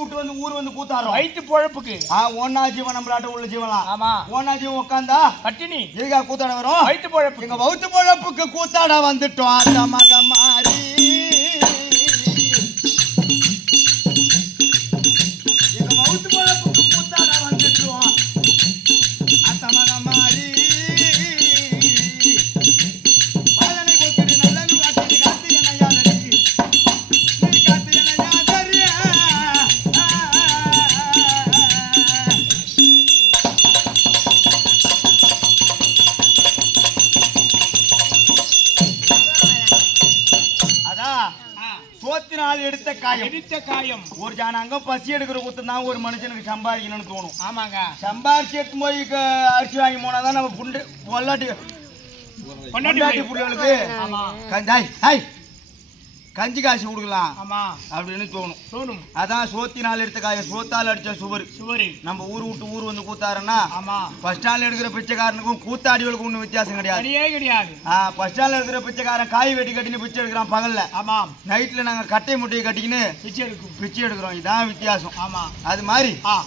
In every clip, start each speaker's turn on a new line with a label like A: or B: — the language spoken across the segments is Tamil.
A: விட்டு வந்து ஊர் வந்து கூத்தாடுறோம்.
B: வயிற்று பொழப்புக்கு.
A: ஒன்னா ஜீவன் நம்மளாட்ட உள்ள ஜீவனா?
B: ஆமா.
A: ஒன்னா ஜீவன் உட்காந்தா
B: பட்டினி
A: எதுக்கா கூத்தாட வரும்?
B: வயிற்று பொழப்பு
A: எங்க வவுத்து பொழப்புக்கு கூத்தாட வந்துட்டோம். அந்த மகமாரி சோத்தினால் எடுத்த காயம்.
B: எரித்த காயம்.
A: ஒரு ஜானாங்க பசி எடுக்கிற குத்தம் தான் ஒரு மனுஷனுக்கு சம்பாதிக்கணும்னு தோணும்.
B: ஆமாங்க.
A: சம்பாரிச்சு எடுத்து போய் அரிசி வாங்கி போனா தான் நம்ம புண்டு பொல்லாட்டி
B: பொண்டாட்டி
A: புள்ளைகளுக்கு
B: ஆமா.
A: ஹாய். கஞ்சி காசு கொடுக்கலாம்.
B: ஆமா.
A: அப்படின்னு தோணும்.
B: தோணும்.
A: அதான் சோத்தினால் எடுத்த காயம் சோத்தால் அடிச்ச சுவர்.
B: சுவரில்
A: நம்ம ஊர் விட்டு ஊர் வந்து கூத்தாருன்னா
B: ஆமா.
A: ஃபர்ஸ்ட் ஸ்டாண்டில் எடுக்கிற பிச்சைக்காரனுக்கும் கூத்தாடிகளுக்கும் ஒன்றும் வித்தியாசம் கிடையாது.
B: கிடையாது.
A: ஆ ஃபர்ஸ்ட் ஸ்டாண்டில் இருக்கிற பிச்சைக்காரன் காய் வெட்டி கட்டின்னு பிச்சை எடுக்கிறான் பகல்ல.
B: ஆமாம்
A: நைட்டில் நாங்கள் கட்டை முட்டையை கட்டிக்கின்னு
B: பிச்சை எடுக்கும்.
A: பிச்சை எடுக்கிறோம். இதான் வித்தியாசம்.
B: ஆமா.
A: அது மாதிரி
B: ஆ.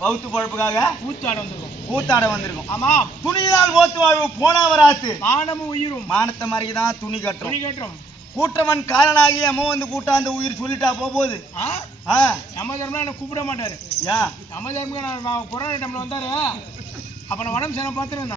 A: பௌத்து பொழப்புக்காக
B: கூத்தாட வந்துருக்கும்.
A: கூத்தாட வந்திருக்கோம்.
B: ஆமாம்
A: துணியால் ஓத்து வாழ்வு போனா வராத்து.
B: மானமும் உயிரும்.
A: மானத்தை மாதிரி தான் துணி கட்டுறோம்.
B: துணி கட்டுறோம்.
A: கூட்டவன் காரணாகி அம்மா வந்து கூட்டாந்த உயிர் சொல்லிட்டா போகுது
B: நம்ம தர்மம் என்ன கூப்பிட மாட்டாரு?
A: யா?
B: நம்ம தர்மம் நான் கொரோனா டைம்ல வந்தாரு. அப்ப நான் உடம்பு சேரம் பார்த்துருந்தேன்